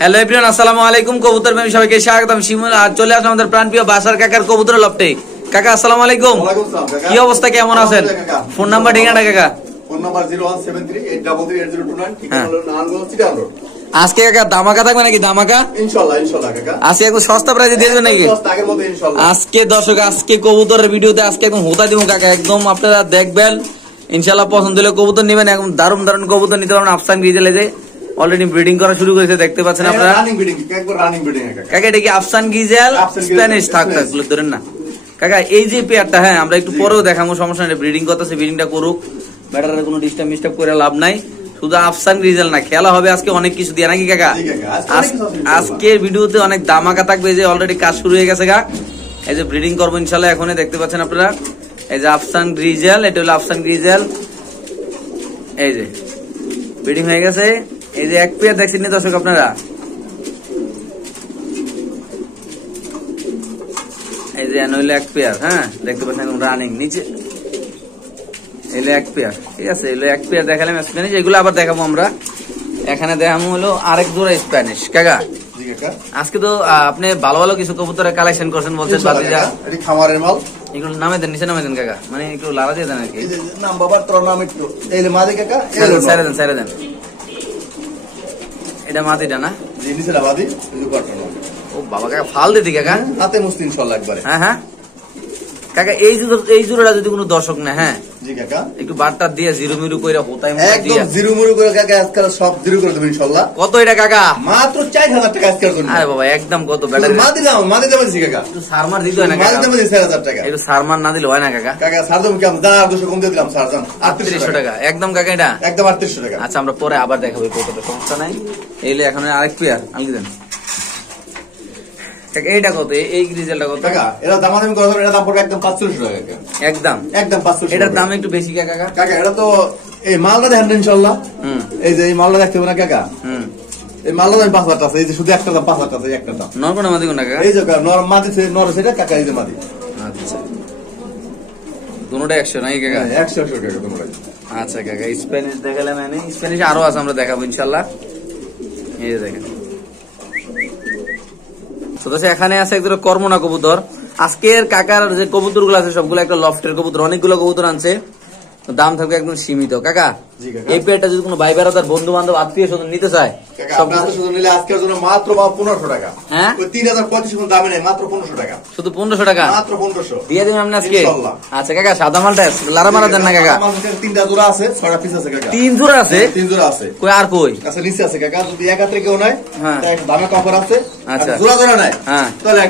Hello everyone, আসসালামু আলাইকুম। কবুতর প্রেমী সবাইকে স্বাগতম। শিমুল আর চলে আসলাম আমাদের প্রাণপ্রিয় বাসার কাকার কবুতর লফটে। কাকা আসসালামু আলাইকুম। কি অবস্থা, কেমন আছেন? ফোন নাম্বার ঠিকানা কাকা? ফোন নাম্বার 01738338029, ঠিকানা হলো নারায়ণগঞ্জ চিটাগং রোড। আজকে কাকা ধামাকা থাকবে নাকি? ধামাকা ইনশাআল্লাহ ইনশাআল্লাহ কাকা। আজকে একদম সস্তা প্রাইসে দিয়ে দেবেন নাকি? সস্তা আগের মতো ইনশাআল্লাহ। আজকে দর্শক, আজকে কবুতরের ভিডিওতে আজকে একদম হোতা দিব কাকা, একদম আপনারা দেখবেন ইনশাআল্লাহ। পছন্দ হলে কবুতর নেবেন, একদম দারুণ দারুণ কবুতর নিতে পারবেন। আফসান গিজেল যে অলরেডি ব্রিডিং করা শুরু করেছে, দেখতে পাচ্ছেন আপনারা। রানিং ব্রিডিং, একবার রানিং ব্রিডিং কাকা। এটা কি আফসান গিজেল স্প্যানিশ? থাক ধরেন না কাকা। এই যে পেয়ারটা, হ্যাঁ আমরা একটু পরেও দেখাবো, সমস্যা নেই। ব্রিডিং করতেছে, ব্রিডিংটা করুক, ব্যাটারের কোনো ডিস্টার্ব করে লাভ নাই। শুধু আফসান গ্রিজেল না, খেলা হবে আজকে অনেক কিছু দিয়ে নাকি কাকা? আজকের ভিডিওতে অনেক ধামাকা থাকবে। যে অলরেডি কাজ শুরু হয়ে গেছে গা। এই যে ব্রিডিং করবো ইনশাল্লাহ, এখনই দেখতে পাচ্ছেন আপনারা। এই যে আফসান গ্রিজেল, এটা হলো আফসান গ্রিজেল। এই যে ব্রিডিং হয়ে গেছে। এই যে এক পেয়ার দেখছেন না দর্শক আপনারা, এই যে হইলো এক পেয়ার, হ্যাঁ দেখতে পাচ্ছেন রানিং নিচে। এলো এক পেয়ার, ঠিক আছে। এলো এক পেয়ার দেখালাম স্প্যানিশ, এগুলো আবার দেখাবো আমরা। এখানে দেখাবো হলো আরেক জোড়া স্প্যানিশ। কাকা আজকে তো আপনি ভালো ভালো কিছু কবুতরের কালেকশন করছেন বলছেন, খামারের মাল। এগুলো নামে দেন, নিচে নামে দেন কাকা, মানে একটু লাড়া দিয়ে দেন আর কি। নাম বাবা তোর নাম একটু এইলে মাদি কাকা, ছেড়ে দেন ছেড়ে দেন। এটা মাদিটা না? জি নিচেটা মাদি। ও বাবা কাকা, ফাল দিদি কাকা, হাতে মুসলিম ইনশাআল্লাহ একবারে। হ্যাঁ হ্যাঁ কাকা। এই জোড়াটা যদি কোনো দর্শক না, হ্যাঁ জি কাকা, একটু বারটা দিয়ে জিরো মিরু কইরা হোতাই একদম জিরো মিরু করে কাকা আজকাল সব জিরো করে দেবেন ইনশাআল্লাহ। কত এটা কাকা? মাত্র 4000 টাকা আজকের জন্য। আরে বাবা একদম কত ব্যাটারি মাদি দাম জি কাকা। একটু সারমার দিতে হয় না কাকা? মাদি দাম 4000 টাকা। একটু সারমার না দিলে হয় না কাকা? কাকা সার দাম কেমন? 200 কম দিয়ে দিলাম, সার দাম 3800 টাকা একদম কাকা। এটা একদম 3800 টাকা। আচ্ছা আমরা পরে আবার দেখাবো কতটা, সমস্যা নাই। এইলে এখন আরেক পেয়ার আনলি দেন কাকা। এইটা কত? এই গ্রিজেলটা কত কাকা? এটা দামাদামি করা যাবে, এটা দাম পড়বে একদম 500 টাকা কাকা। একদম একদম 500। এটার দাম একটু বেশি কাকা। কাকা এটা তো এই মালটা দেখেন ইনশাআল্লাহ। এই যে এই মালটা দেখতে হবে না কাকা? এই মালটা দাম 5000 টাকা। এই যে শুধু একটা দাম 5000 টাকা, একটা দাম। নরকোনা মাদি কোনটা কাকা? এই যে নর মাদি নর সেটা কাকা, এই যে মাদি। আচ্ছা দুটোটা 100 নাকি কাকা? 100 টাকা তোমরা। আচ্ছা কাকা, স্প্যানিশ দেখালাম, মানে স্প্যানিশ আরো আছে, আমরা দেখাবো ইনশাআল্লাহ। এই যে দেখেন এখানে আছে একদম কর্মনা কবুতর। আজকের কাকার যে কবুতর গুলো আছে সবগুলো একটা লফটের কবুতর, অনেকগুলো কবুতর আনছে, দাম থাকবে একদম সীমিত। কাকা এই পেয়ারটা যদি কোনো ভাই বেড়াদার বন্ধু বান্ধব আত্মীয় স্বজন নিতে চায়, আজকের জন্য মাত্র 1500 টাকা। হ্যাঁ 3035 দামে নেই, মাত্র 1500 টাকা। শুধু 1500 টাকা মাত্র 1500 দিয়ে দিবেন আপনি আজকে। আচ্ছা কাকা সাদা মালটা লারা মারা দেন না কাকা? তিনটা জোড়া আছে, 6টা পিস আছে কাকা। 3 জোড়া আছে? 3 জোড়া আছে। কই আর কই? আচ্ছা নিচে আছে কাকা, যদি এক হাতে কেউ নাই হ্যাঁ দামে কফার আছে। আচ্ছা জোড়া জোড়া নাই, হ্যাঁ তাহলে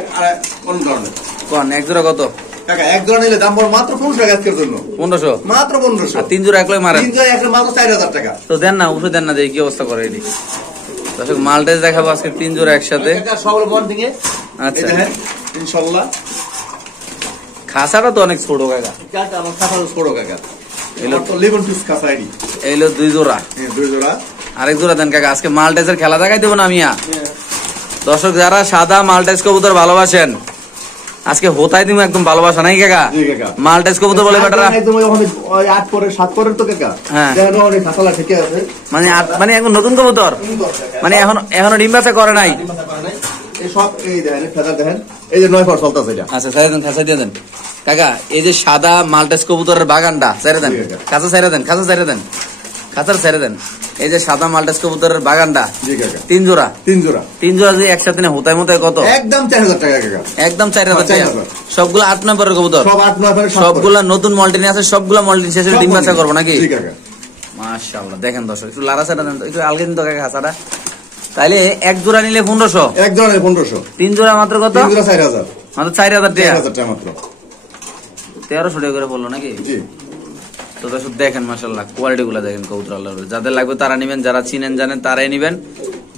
কোন ধরনের কোন এক জোড়া কত কাকা? এক জোড়া নিলে দাম পড়বে মাত্র 1500 টাকা আজকের জন্য। 1500 মাত্র 1500। আর 3 জোড়া একলাই মারেন? 3 জোড়া একলাই মাত্র 4000 টাকা। তো দেন না, উঠে দেন না, দেখি কি অবস্থা করে এটি। দর্শক মালটেজ দেখাবো আজকে 3 জোড়া একসাথে। সবগুলো বন্ডিং এ। আচ্ছা ইনশাআল্লাহ। খাসাটা তো অনেক ছোট কাকা। কাকা আমার খাসা ছোট কাকা। এলো তো 11 পিস খাসা আইডি। এইলো 2 জোড়া। হ্যাঁ 2 জোড়া। আরেক জোড়া দেন কাকা, আজকে মালটেজের খেলা দেখাই দেব না মিয়া। দর্শক যারা সাদা মালটেজ কবুতর ভালোবাসেন, আজকে হোতাই দিমু একদম ভালোবাসা নাই কাকা? জি কাকা। মালটেজ কবুতর বলে বেটারা একদম ওই 8 পরে 7 পরে তো কাকা। হ্যাঁ দেখো অনেক খাসালা ঠিক আছে, মানে এখন নতুন কবুতর, মানে এখনো ডিম বাচ্চা করে নাই। এই সব এই দেখেন ফেদার দেখেন, এই যে 9 পর চলতেছে এটা। আচ্ছা ছেড়ে দেন, খাসা দিয়ে দেন কাকা। এই যে সাদা মালটেজ কবুতরের বাগানটা ছেড়ে দেন, খাসা ছেড়ে দেন, খাসা ছেড়ে দেন, খাসার ছেড়ে দেন। এই যে সাদা মালটেজ কবুতরের বাগানটা, জি কাকা। 3 জোড়া। 3 জোড়া। 3 জোড়া যদি একসাথে না হোতায় মতো কত? একদম 4000 টাকা কাকা। একদম 4000 টাকা। সবগুলো 8 নম্বরের কবুতর, সব 8 9 পরে সবগুলা নতুন মল্টিনি আছে, সবগুলা মল্টিনি শেষে ডিম বাচ্চা করবো নাকি? জি কাকা। মাশাআল্লাহ দেখেন দর্শক, একটু লারা ছাড়া দেন তো, একটু আলগে দিন তো কাকা হাসাটা। তাইলে এক জোড়া নিলে 1500, এক জোড়া নিলে 1500। 3 জোড়া মাত্র কত? 3 জোড়া 4000। মাত্র 4000 টাকা। 4000 টাকা মাত্র। 1300 টাকা করে বললো নাকি? জি। তো দর্শক দেখেন মাশাআল্লাহ কোয়ালিটি গুলা দেখেন কবুতর আল্লাহর, যাদের লাগবে তারা নিবেন, যারা চিনেন জানেন তারাই নিবেন।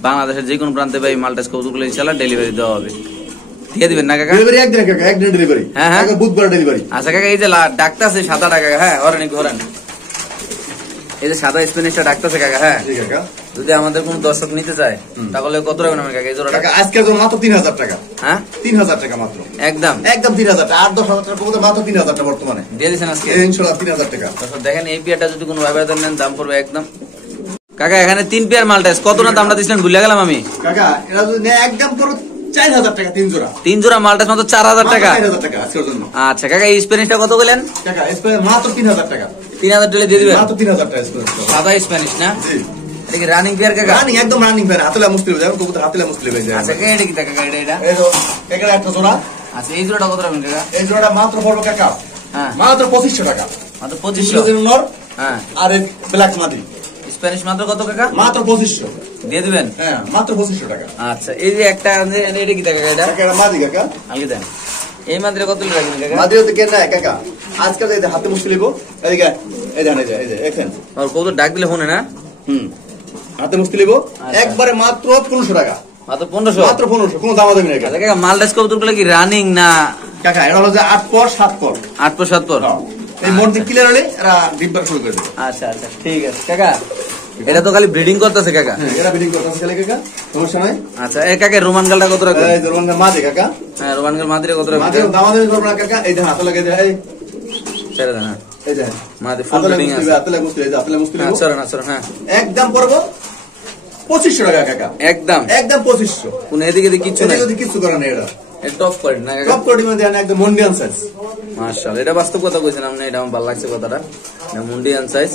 বাংলাদেশের যে কোনো প্রান্তে ভাই মালটেজ কবুতরগুলো ইনশাআল্লাহ ডেলিভারি দেওয়া হবে। দিয়ে দিবেন না কাকা? ডেলিভারি একদিন কাকা, একদিন ডেলিভারি। হ্যাঁ হ্যাঁ বুধবার ডেলিভারি। আচ্ছা কাকা, এই যে ডাক্তার আছে সাদা টাকা, হ্যাঁ অরেন ঘোরান, এই যে সাদা স্প্যানিশটা ডাকতেছে কাকা, হ্যাঁ জি কাকা। যদি আমাদের কোন দর্শক নিতে চায় তাহলে কত টাকা নেবেন কাকা এই জোড়াটা? কাকা আজকে তো মাত্র 3000 টাকা। হ্যাঁ 3000 টাকা মাত্র। একদম 3000 টাকা। 8-10,000 টাকা কবুতর মাত্র 3000 টাকা বর্তমানে দিয়ে দিচ্ছেন আজকে ইনশাআল্লাহ। 3000 টাকা। দর্শক দেখেন এই পেয়ারটা যদি কোনো ভাই নেন দাম পড়বে একদম কাকা এখানে 3 পেয়ার মালটাস কত না দামটা দিছিলেন ভুলে গেলাম আমি। কাকা এরা যদি নেয় একদম পুরো 4000 টাকা 3 জোড়া। 3 জোড়া মালটাস মাত্র 4000 টাকা। 4000 টাকা আজকের জন্য। আচ্ছা কাকা এই স্প্যানিশটা কত বলেন? কাকা স্প্যানিশ মাত্র 3000 টাকা। 3000 টাকা দিয়ে দিবেন? মাত্র 3000 টাকা স্প্যানিশ। সাদা স্প্যানিশ না? জি। এটা কি রানিং পেয়ার কাকা? রানিং একদম রানিং পেয়ার হাতলা মুশকিল হয়ে যাবে কবুতর হাতলা মুশকিল হয়ে যায়। আচ্ছা কাকা এটা কি কাকা এটা? এই তো এখানে একটা জোড়া। আচ্ছা এই জোড়াটা কত রাখবেন কাকা? এই জোড়াটা মাত্র পড়বে কাকা হ্যাঁ মাত্র 2500 টাকা। মাত্র 2500 নর। হ্যাঁ আর এই ব্ল্যাক মাদি স্প্যানিশ মাত্র কত কাকা? মাত্র 2500 দিয়ে দিবেন? হ্যাঁ মাত্র 2500 টাকা। আচ্ছা এই যে একটা আছে এটা কি কাকা এটা? কাকা এটা মাদি কাকা। আলগে দেন। এই মাত্রে কত রাখবেন কাকা? মাদি হতে কেন নাই কাকা আজকাল এই হাতে মুশকিল হইব। এদিকে এই জানে এই যে দেখেন আর কত ডাক দিলে ফোনে না? হাতে মুশকিল হইব একবারে মাত্র 1500 টাকা। মাত্র 1500? মাত্র 1500 কোনো দাম দামি নাই আচ্ছা কাকা মালটাস কবুতরগুলো কি রানিং না? কাকা এটা হলো যে 8 পর 7 পর 8 পর 7 পর? এই মোট দিক ক্লিয়ার হলে এরা ডিম্পার শুরু করে দেবে। আচ্ছা আচ্ছা ঠিক আছে কাকা এটা তো খালি ব্রিডিং করতেছে কাকা। হ্যাঁ এরা ব্রিডিং করতেছে খালি কাকা সমস্যা নাই। আচ্ছা এই কাকা রোমান গালটা কত রাখবেন? এই রোমান গাল মাদি কাকা। হ্যাঁ রোমান গাল মাদিরে কত রাখবেন? মাদি দাম দামি করব না কাকা এই যে হাতে লাগে এই ছেড়ে দেন। এই যে মাদি ফুল ব্রিডিং আছে। হাতে লাগে মুশকিল এই যে হাতে লাগে মুশকিল আচ্ছা না স্যার হ্যাঁ একদম পড়বো 2500 টাকা কাকা। একদম একদম 2500 কোন এদিকে কিছু নাই? এদিকে কিছু করার নেই এটা টপ কোয়ালিটি না কাকা? টপ কোয়ালিটি মানে একদম মন্ডিয়ান সাইজ। মাশাআল্লাহ এটা বাস্তব কথা কইছেন আপনি এটা আমার ভালো লাগছে কথাটা। এটা মুন্ডিয়ান সাইজ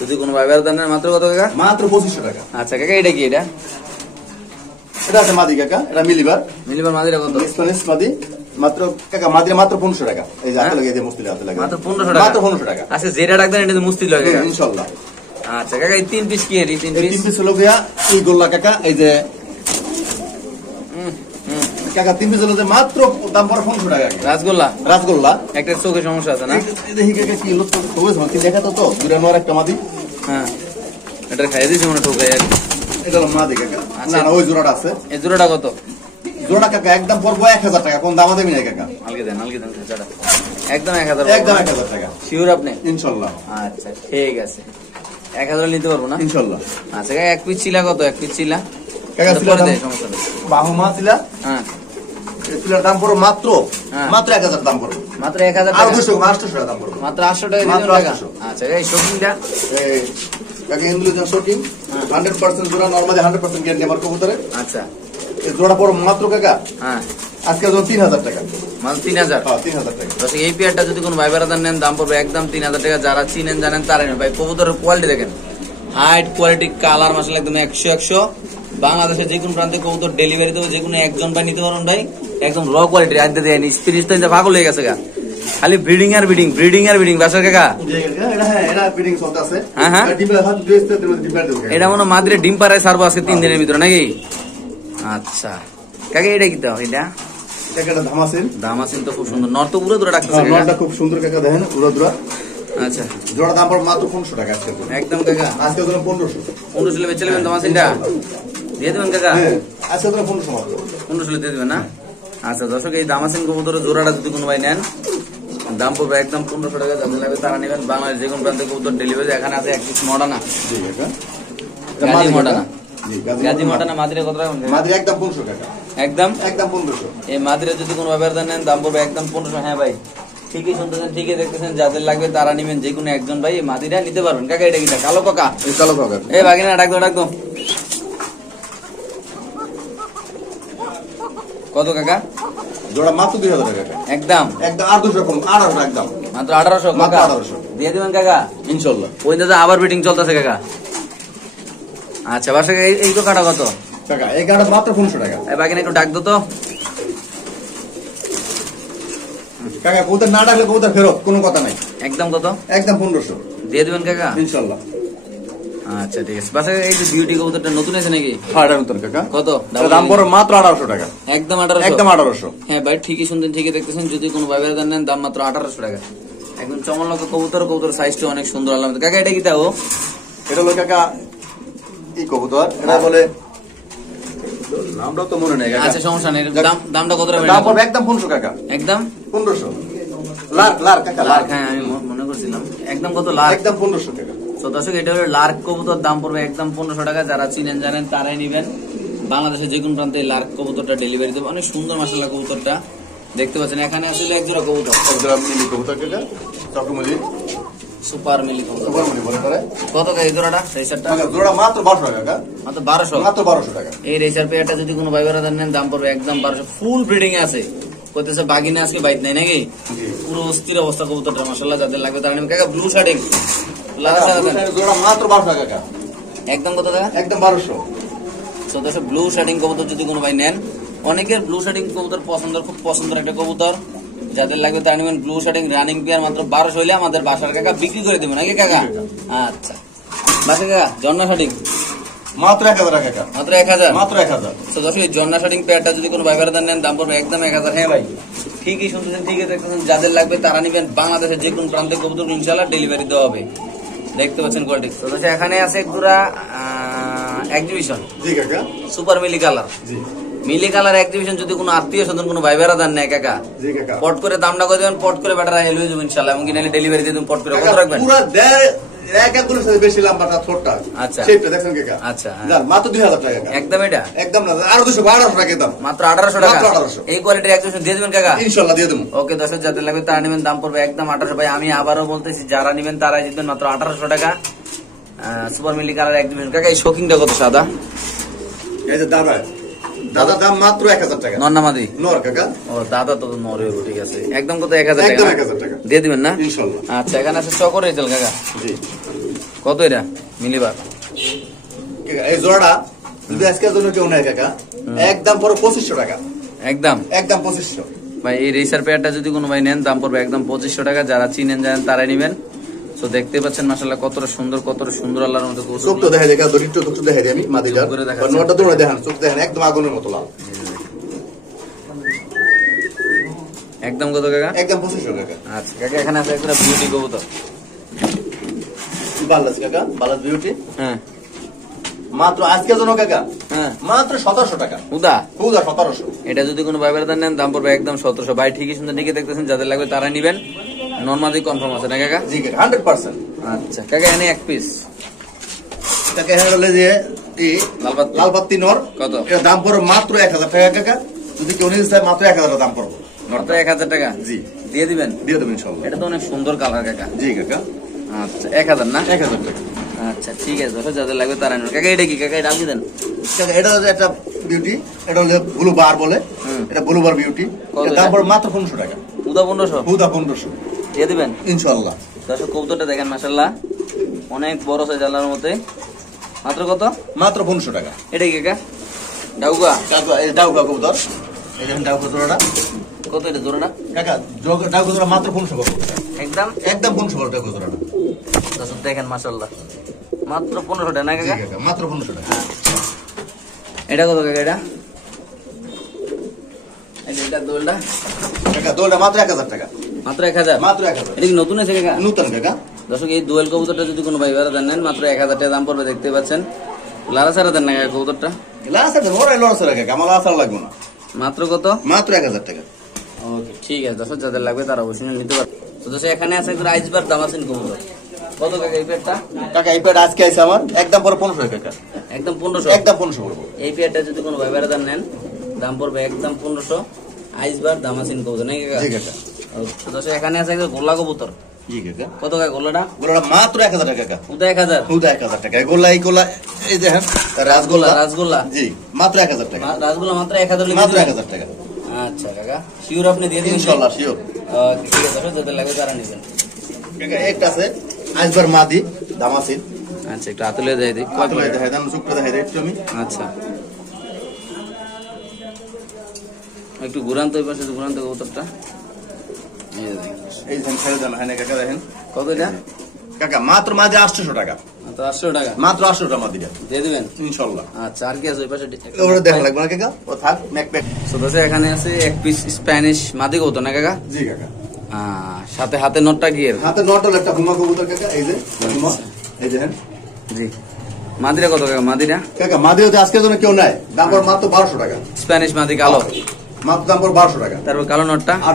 যদি কোনো ভাইবার দেন মাত্র কত কাকা? মাত্র 2500 টাকা। আচ্ছা কাকা এটা কি এটা? এটা আছে মাদি কাকা এটা মিলিবার মাদিরা কত? স্প্যানিশ মাদি মাত্র কাকা মাদিরা মাত্র 1500 টাকা। এই যে হাতে লাগে এই যে মুস্তিল হাতে লাগে মাত্র 1500 টাকা? মাত্র 1500 টাকা। আচ্ছা যেটা ডাক দেন এটা মুস্তি লাগে কাকা ইনশাআল্লাহ। আচ্ছা কাকা এই 3 পিস কি এই 3 এই পিস? 3 পিস হলো গিয়া এই গোল্লা কাকা এই যে কাকা 3 পিস হলো যে মাত্র দাম পড়ে 1500 টাকা। রাসগোল্লা রাসগোল্লা একটা চোখে সমস্যা আছে না? এই দেখি কাকা কি হলো তো খবর কি দেখাতো তো দুটা নর একটা মাদি। হ্যাঁ এটা খাইয়ে দিয়েছি মনে ঠোকাই আর এটা হলো মাদি কাকা। না না ওই জোড়াটা আছে। এই জোড়াটা কত? জোড়া কাকা একদম পড়বো 1000 টাকা কোন দাম দামি নাই কাকা। আলগে দেন খাঁচাটা একদম 1000 একদম 1000 টাকা শিওর আপনি? ইনশাআল্লাহ। আচ্ছা ঠিক আছে 1000 নিতে পারবো না? ইনশাআল্লাহ। আচ্ছা কাকা এক পিস চিলা কত? এক পিস চিলা কাকা এটা চিলা পরে দাম দেয়, সমস্যা নেই। বাহুমা চিলা হ্যাঁ এই চিলার দাম পড়ো মাত্র হ্যাঁ। মাত্র 1000 দাম পড়ো মাত্র 1000 আর টাকা? 200 800 টাকা দাম পড়ো মাত্র 800 টাকা মাত্র দিবেন কাকা? 800 আচ্ছা এই শপিংটা এই কাকা ইন্দুলিজান শটিং 100% জোড়া নরমালি 100% গ্যারান্টি আমার কবুতরে। আচ্ছা এই জোড়া পড়ো মাত্র কাকা হ্যাঁ আজকে জন্য 3000 টাকা। মাত্র 3000? হ্যাঁ 3000 টাকা। দর্শক এই পেয়ারটা যদি কোনো ভাই বেড়াদার নেন দাম পড়বে একদম 3000 টাকা। যারা চিনেন জানেন তারা নেন ভাই। কবুতরের কোয়ালিটি দেখেন হাইট কোয়ালিটি কালার মাসাল একদম 100 বাংলাদেশের যে কোনো প্রান্তে কবুতর ডেলিভারি দেবো যে কোনো একজন ভাই নিতে পারেন ভাই একদম র কোয়ালিটি আনতে দেয়নি স্পিরিট তো পাগল হয়ে গেছে গা খালি ব্রিডিং আর ব্রিডিং বাসার কাকা। এটা হ্যাঁ এটা ব্রিডিং চলতে আছে। হ্যাঁ হ্যাঁ ডিমে হাত দিতে ডিমে দেবো এটা মনে মাদ্রে ডিম পাড়ায় সারবো আজকে 3 দিনের ভিতরে নাকি? আচ্ছা কাকা এটা কি দাও? এটা একটা ধামাসিল দাম আছে তো খুব সুন্দর নর্ত পুরো দুটো ডাকতেছে কাকা। নরটা খুব সুন্দর কাকা দেখেন উড়াদুরা। আচ্ছা জোড়া দাম পড়ো মাত্র 1500 টাকা আজকে। একদম কাকা আজকে জন্য 1500 1500 বেচে নেবেন দাম আছে এটা দিয়ে দেবেন কাকা? হ্যাঁ আজকে জন্য 1500 মাত্র 1500 দিয়ে দেবেন না? আচ্ছা দর্শক এই দামাসিন কবুতরের জোড়াটা যদি কোনো ভাই নেন দাম পড়বে একদম 1500 টাকা। যাদের লাগবে তারা নেবেন। বাংলাদেশ যে কোনো প্রান্তে কবুতর ডেলিভারি এখানে আছে এক পিস মডানা জি কাকা গাজী মডানা জি গাজী মডানা মাদিরে কত রাখবেন? মাদি একদম 1500 টাকা একদম 1500। এই মাদিরে যদি কোনো ব্যবহার নেন দাম পড়বে একদম 1500। হ্যাঁ ভাই ঠিকই শুনতেছেন ঠিকই দেখতেছেন যাদের লাগবে তারা নেবেন যে কোনো একজন ভাই এই মাদিরা নিতে পারবেন। কাকা এটা কিটা কালো কাকা? এই কালো কাকা এই বাগিনা ডাকদো কত কাকা? জোড়া মাত্র 2000 টাকা কাকা একদম একদম আর 200 কম 1800 একদম মাত্র 1800 মাত্র কাকা 1800 দিয়ে দিবেন কাকা ইনশাআল্লাহ। ওই দাদা আবার বিটিং চলতেছে কাকা। আচ্ছা বাসা এই তো কাটা কত কাকা এই গাড়া মাত্র 1500 টাকা। এই বাগিনা একটু ডাক দো তো কাকা কবুতর না ডাকলে কবুতর ফেরত কোনো কথা নাই। একদম কত? একদম 1500 দিয়ে দিবেন কাকা ইনশাআল্লাহ। আচ্ছা ঠিক আছে বাসা এই যে বিউটি কবুতরটা নতুন আছে নাকি? হ্যাঁ এটা নতুন কাকা। কত দাম পড়ো মাত্র 1800 টাকা। একদম 1800? একদম 1800। হ্যাঁ ভাই ঠিকই শুনতেন ঠিকই দেখতেছেন যদি কোনো ভাইবের দাম নেন দাম মাত্র 1800 টাকা। একদম চমৎকার কবুতর সাইজটা অনেক সুন্দর আলাদা। কাকা এটা কি দাও? এটা হলো কাকা এই কবুতর এটা বলে নামটা তো মনে নেই কাকা। আচ্ছা সমস্যা নেই দামটা কত রাখবেন? দাম পড়বে একদম 1500 কাকা। একদম 1500 লার কাকা লার। হ্যাঁ আমি মনে করছিলাম একদম কত লাখ? একদম 1500 টাকা। তো দর্শক এটা হলো লার্ক কবুতর দাম পড়বে একদম 1500 টাকা। যারা চিনেন জানেন তারাই নিবেন। বাংলাদেশের যে কোনো প্রান্তে লার্ক কবুতরটা ডেলিভারি দেবে। অনেক সুন্দর মাশাআল্লাহ কবুতরটা দেখতে পাচ্ছেন। এখানে আসলে এক জোড়া কবুতর এক জোড়া মিলি কবুতর কাকা চকমলি সুপার মিলি কবুতর। সুপার মিলি বলে করে। কত এই জোড়াটা রেসারটা? জোড়া মাত্র 1200 টাকা। মাত্র 1200। মাত্র 1200 টাকা। এই রেসার পেয়ারটা যদি কোনো ভাই বেড়াদার নেন দাম পড়বে একদম 1200। ফুল ব্রিডিং আছে, কইতেছে বাগিনা আজকে বাইট নাই নাকি? পুরো অস্থির অবস্থা কবুতরটা মাশাআল্লাহ। যাদের লাগবে তারা নেবেন কাকা। ব্লু শার্টিং জোড়া মাত্র 1200 টাকা। একদম কত টাকা? একদম 1200। তো দর্শক ব্লু শার্টিং কবুতর যদি কোনো ভাই নেন, অনেকের ব্লু শার্টিং কবুতর পছন্দের, খুব পছন্দের একটা কবুতর। যাদের লাগবে তারা নেবেন। ব্লু শার্টিং রানিং পেয়ার মাত্র 1200 হইলে আমাদের বাসার কাকা বিক্রি করে দেবেন নাকি কাকা? আচ্ছা বাসা কাকা জন্না শার্টিং মাত্র 1000 টাকা। মাত্র 1000। মাত্র 1000। তো দর্শক এই জন্না শার্টিং পেয়ারটা যদি কোনো ভাই বেড়াদার নেন দাম পড়বে একদম 1000। হ্যাঁ ভাই ঠিকই শুনতেছেন, ঠিকই দেখতেছেন। যাদের লাগবে তারা নেবেন। বাংলাদেশের যে কোন প্রান্তে কবুতর ইনশাআল্লাহ ডেলিভারি দেওয়া হবে। দেখতে পাচ্ছেন কোয়ালিটি। তো দর্শক এখানে আছে একজোড়া এক্সিবিশন। জি কাকা। সুপার মিলি কালার। জি মিলি কালার এক্সিবিশন যদি কোনো আত্মীয় স্বজন কোনো ভাই বেড়াদার নেয় কাকা, জি কাকা, পট করে দামটা করে দেবেন, পট করে বেটারা এলো যাবেন ইনশাআল্লাহ। এমনকি নাইলে ডেলিভারি দিয়ে দেবেন, পট করে কত রাখবেন? পুরো এক এক সাথে বেশি লম্বাটা ছোটটা। আচ্ছা শেপটা দেখেন কাকা। আচ্ছা জান মাত্র 2000 টাকা। একদম এটা একদম না, আরো 212 টাকা দাম। মাত্র 1800 টাকা। মাত্র 1800। এই কোয়ালিটির এক্সিবিশন দিয়ে দেবেন কাকা? ইনশাআল্লাহ দিয়ে দেব। ওকে দর্শক যাদের লাগবে তারা নেবেন, দাম পড়বে একদম 1800। ভাই আমি আবারও বলতেছি, যারা নেবেন তারাই জিতবেন। মাত্র 1800 টাকা সুপার মিলি কালার এক্সিবিশন। কাকা এই শোকিংটা কত সাদা? এই যে দাদা, দাদা দাম মাত্র 1000 টাকা। নর নামাদি? নর কাকা। ও দাদা তো নরে, ঠিক আছে। একদম কত? 1000 টাকা। একদম 1000 টাকা দিয়ে দিবেন না? ইনশাআল্লাহ। আচ্ছা এখানে আছে চকর রেজাল কাকা। জি কত এটা মিলিবার? এই জোড়াটা যদি আজকের জন্য কেউ নেয় কাকা, একদম পড়ে 2500 টাকা। একদম একদম 2500। ভাই এই রেসার পেয়ারটা যদি কোনো ভাই নেন দাম পড়বে একদম 2500 টাকা। যারা চিনেন জানেন তারাই নেবেন। তো দেখতে পাচ্ছেন মাশাআল্লাহ কতটা সুন্দর, কতটা সুন্দর আল্লাহর মতো কবুতর। চোখটা দেখা দেখা দরিদ্র চোখটা দেখা দেয় আমি মাদিটা। নরটা দৌড়ে দেখেন, চোখ দেখেন একদম আগুনের মতো লাল। একদম কত কাকা? একদম 2500 টাকা। আচ্ছা কাকা এখানে আছে একটা বিউটি কবুতর। বালাস কাকা, বালাস বিউটি। হ্যাঁ মাত্র আজকের জন্য কাকা, হ্যাঁ মাত্র 1700 টাকা। হুদা 1700। এটা যদি কোনো ভাই বেড়াদার নেন দাম পড়বে একদম 1700। ভাই ঠিকই সুন্দর, ঠিকই দেখতেছেন। যাদের লাগবে তারা নেবেন। নরমালি কনফার্ম আছে না কাকা? জি কাকা 100%। আচ্ছা কাকা এনে এক পিস কাকা হলো যে এই লালপাত্তি নর। কত? এর দাম পড়বে মাত্র 1000 টাকা কাকা। যদি কেউ নিতে চায় মাত্র 1000 টাকা দাম পড়বে। মাত্র 1000 টাকা? জি দিয়ে দিবেন? দিয়ে দেবেন ইনশাআল্লাহ। এটা তো অনেক সুন্দর কালার কাকা। জি কাকা। আচ্ছা 1000 না? 1000 টাকা। আচ্ছা ঠিক আছে দর্শক যাদের লাগবে তারা নেবেন। কাকা এটা কি কাকা? এটা আপনি দেন কাকা। এটা হচ্ছে একটা বিউটি, এটা হলো ব্লু বার বলে। এটা ব্লু বার বিউটি। কত এর দাম পড়বে মাত্র 1500 টাকা। হুদা 1500? হুদা 1500 দিয়ে দিবেন ইনশাআল্লাহ। দর্শক কবুতরটা দেখেন মাশাআল্লাহ অনেক বড় সাইজ আল্লাহর মতে। মাত্র কত? মাত্র 1500 টাকা। এটা কি কাকা? ডাউগা? কাকা এই ডাউকা কবুতর, এই দেখেন ডাউকা জোড়াটা। কত এটা জোড়াটা? কাকা ডাউকা জোড়া মাত্র 1500 টাকা। একদম একদম 1500 টাকা জোড়াটা। দর্শক দেখেন মাশাআল্লাহ মাত্র 1500 টাকা না জি কাকা? কাকা মাত্র 1500 টাকা। এটা কত কাকা? এটা এটা দোলটা কাকা দোলটা মাত্র 1000 টাকা। মাত্র 1000? মাত্র 1000। এটা কি নতুন আছে কাকা? নতুন কাকা। দর্শক এই দোয়েল কবুতরটা যদি কোনো ভাই বেড়া নেন মাত্র 1000 টাকা দাম পড়বে। দেখতে পাচ্ছেন লারা সারা দেন না কাকা কবুতরটা? লাস্ট আছে ওরাই লস রাখে, আমার আসার লাগবে না। মাত্র কত? মাত্র 1000 টাকা। ওকে ঠিক আছে দর্শক যাদের লাগবে তারা অবশ্যই নিতে পারবে। তো দর্শক এখানে আছে একটা আইসবার দামাসিন কবুতর। কত কাকা এই পেয়ারটা? কাকা এই পেয়ার আজকে আছে আমার একদম পরে 1500 টাকা। একদম 1500? একদম 1500 পড়বে। এই পেয়ারটা যদি কোনো ভাই বেড়া নেন দাম পড়বে একদম 1500। আইসবার দামাসিন কবুতর নাকি কাকা? জি কাকা। তো দর্শক এখানে আছে একটা গোল্লা কবুতর। জি কাকা। কত কাকা গোল্লাটা? গোলাটা মাত্র 1000 টাকা কাকা। উদা 1000? হুদা 1000 টাকা। গোলা এই গোলা এই দেখেন রাসগোল্লা। রাসগোল্লা? জি মাত্র 1000 টাকা। রাসগোল্লা মাত্র 1000? মাত্র 1000 টাকা। আচ্ছা কাকা শিওর আপনি দিয়ে দিন ইনশাআল্লাহ শিওর। ঠিক আছে দর্শক যাদের লাগবে তারা নেবেন। কাকা একটা আছে আইসবার মাদি দামাসিন। আচ্ছা একটু হাতে লিয়ে যাই দিই। কত লাগে দেখাই দাম, চুকটা দেখাই দেই একটু আমি। আচ্ছা একটু ঘুরান তো, ওই পাশে ঘুরান তো কবুতরটা। এই যে দেখেন। এই দেখেন ছেড়ে দেন, হ্যাঁ কাকা দেখেন। কত এটা? কাকা মাত্র মাদি 800 টাকা। মাত্র 800 টাকা? মাত্র 800 টাকা মাদিটা দিয়ে দিবেন ইনশাআল্লাহ। আচ্ছা আর কি আছে ওই পাশে? ওটা দেখা লাগবে না কাকা, ও থাক ম্যাক প্যাক। তো দর্শক এখানে আছে এক পিস স্প্যানিশ মাদি কবুতর না কাকা? জি কাকা। সাথে হাতে নটটা গিয়ের। হাতে নটল একটা হুমা কবুতর কাকা, এই যে হুমা, এই দেখেন। জি মাদিরা কত কাকা? মাদিরা কাকা মাদি হতে আজকের জন্য কেউ নাই, দাম পড়ে মাত্র 1200 টাকা। স্প্যানিশ মাদি কালো? মাত্র দাম পড়ে 1200 টাকা। তারপর কালো নটটা? আর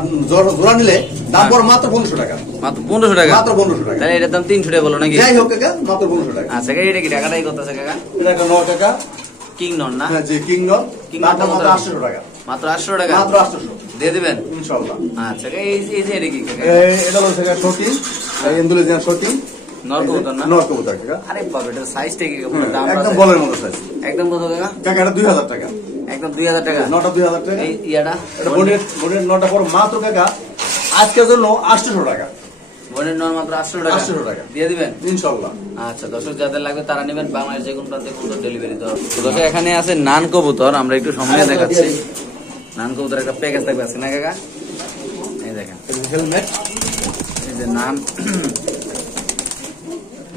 জোড়া নিলে দাম পড়ে মাত্র 1500 টাকা। মাত্র 1500 টাকা? মাত্র 1500 টাকা। তাহলে এটার দাম 300 টাকা বলো নাকি? যাই হোক কাকা মাত্র 1500 টাকা। আচ্ছা কাকা এটা কি টাকাটাই কত আছে কাকা? এটা একটা 9 টাকা কিং নট না? হ্যাঁ জি কিং নট। কিং দামটা নটটা মাত্র কত? 800 টাকা। মাত্র 800 টাকা? মাত্র 800। দিয়ে দিবেন ইনশাআল্লাহ। আচ্ছা এই যে এটা কি কাকা? এটা হলো কাকা শর্টি, ইন্দোনেশিয়ান শর্টি, নর কবুতর না? নর কবুতর কাকা। আরে বাবা এটা সাইজটা কি কাকা? দাম একদম বলের মতো সাইজ। একদম কত কাকা? কাকা এটা 2000 টাকা। একদম 2000 টাকা। নটা 2000 টাকা। এই ইয়াটা এটা বোনের নটা পর মাত্র কাকা আজকের জন্য 800 টাকা। বোনের নর মাত্র 800 টাকা। 800 টাকা দিয়ে দিবেন ইনশাআল্লাহ। আচ্ছা দর্শক যাদের লাগবে তারা নেবেন, বাংলাদেশ যে কোনো প্রান্তে কবুতর ডেলিভারি দেওয়া। তো দর্শক এখানে আছে নান কবুতর, আমরা একটু সামনে দেখাচ্ছি। নান কবুতর একটা প্যাকেজ থাকবে আছে না কাকা? এই দেখেন হেলমেট, এই যে নান,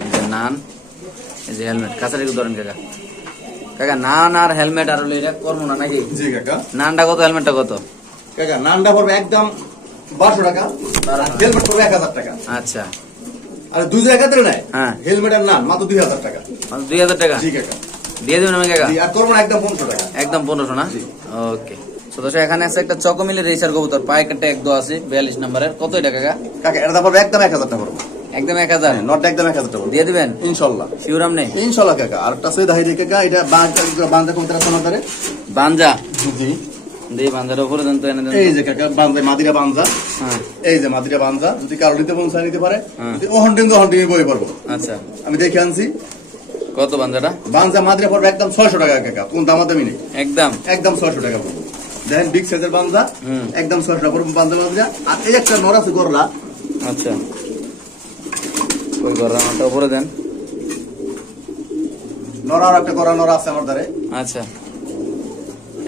এই যে নান, এই যে হেলমেট। কাছারি ধরেন কাকা। কাকা নান আর হেলমেট আর হলো এটা করবো না নাকি? জি কাকা। নানটা কত, হেলমেটটা কত? কাকা নানটা পড়বে একদম 1200 টাকা, হেলমেট পড়বে 1000 টাকা। আচ্ছা আর দুই জায়গা ধরে নেয়। হ্যাঁ। হেলমেট আর নান মাত্র 2000 টাকা। 2000 টাকা জি কাকা। দিয়ে দেবেন আমি কাকা? জি, আর করবো না একদম 1500 টাকা। একদম 1500 না? ওকে। তো দর্শক এখানে আছে একটা চকোমিলের রেসার কবুতর, পাইকারটা একদম আছে 42 নম্বরের। কত এটা কাকা? কাকা এটা পড়বে একদম 1000 টাকা পড়বে। একদম 1000? নটটা একদম 1000 টাকা পড়বে। দিয়ে দিবেন ইনশাআল্লাহ। শিওরাম নেই? ইনশাআল্লাহ কাকা। আর একটা সে দাহি কাকা, এটা বান্দা কবুতর আছে আমাদের। বানজা জি। দিয়ে বানজার উপরে দেন তো, এনে দেন। এই যে কাকা বান্দা, মাদিরা বান্দা। হ্যাঁ এই যে মাদিরা বান্দা, যদি কারো নিতে মন চায় নিতে পারে। হ্যাঁ। যদি ওহন্ডিং বই পারবো। আচ্ছা আমি দেখে আনছি। কত বানজাটা? বান্দা মাদিরা পড়বে একদম 600 টাকা কাকা, কোন দামাদামি নেই। একদম একদম 600 টাকা পড়বে। দেখেন বিগ সাইজের বান্দা, একদম 600 টাকা পড়বে বান্দা মাদিরা। আর এই একটা নর আছে গরলা। আচ্ছা ওই গররামাটা উপরে দেন। নর আর একটা গররা নর আছে আমার ধারে। আচ্ছা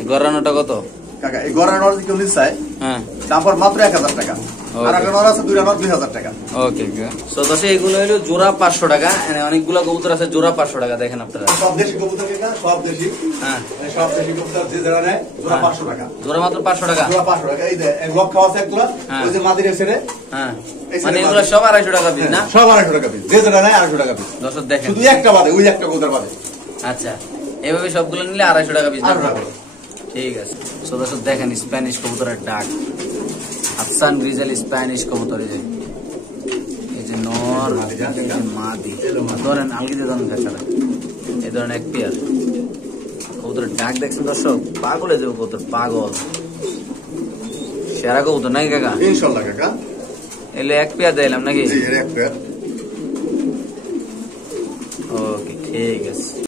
এই গররানোটা কত কাকা? এই গররা নর যদি কেউ নিতে চায়, হ্যাঁ দাম পড়বে মাত্র 1000 টাকা। আর একটা নর আছে, দুইটা নর 2000 টাকা। ওকে। সো দর্শক এগুলো হলো জোড়া 500 টাকা। অনেকগুলো কবুতর আছে জোড়া 500 টাকা। দেখেন আপনারা সব দেশি কবুতর কাকা, সব দেশি। হ্যাঁ সব দেশি কবুতর যে যারা নেয় জোড়া 500 টাকা। জোড়া মাত্র 500 টাকা। জোড়া 500 টাকা। এই যে এক লক্ষ আছে একগুলা, ওই যে মাদিরা ছেড়ে। হ্যাঁ এই মানে ছেড়ে এগুলো সব 250 টাকা পিস না? সব 250 টাকা পিস, যে যারা নেয় 250 টাকা পিস। দর্শক দেখেন শুধু একটা বাদে, ওই একটা কবুতর বাদে। আচ্ছা এভাবে সবগুলো নিলে 250 টাকা পিস। 250 টাকা। ঠিক আছে। সো দর্শক দেখেন স্প্যানিশ কবুতরের ডাক, আফসান গ্রিজেল স্প্যানিশ কবুতর। এই যে নর, এই যে মাদি। ধরেন আলগিতে ধরেন কাছাড়া, এই ধরেন এক পেয়ার কবুতরের ডাক দেখছেন দর্শক? পাগল হয়ে যাবে কবুতর, পাগল। সেরা কবুতর নাকি কাকা? ইনশাআল্লাহ কাকা। এলে এক পেয়ার দিলাম নাকি? জি, এর এক পেয়ার। ওকে ঠিক আছে।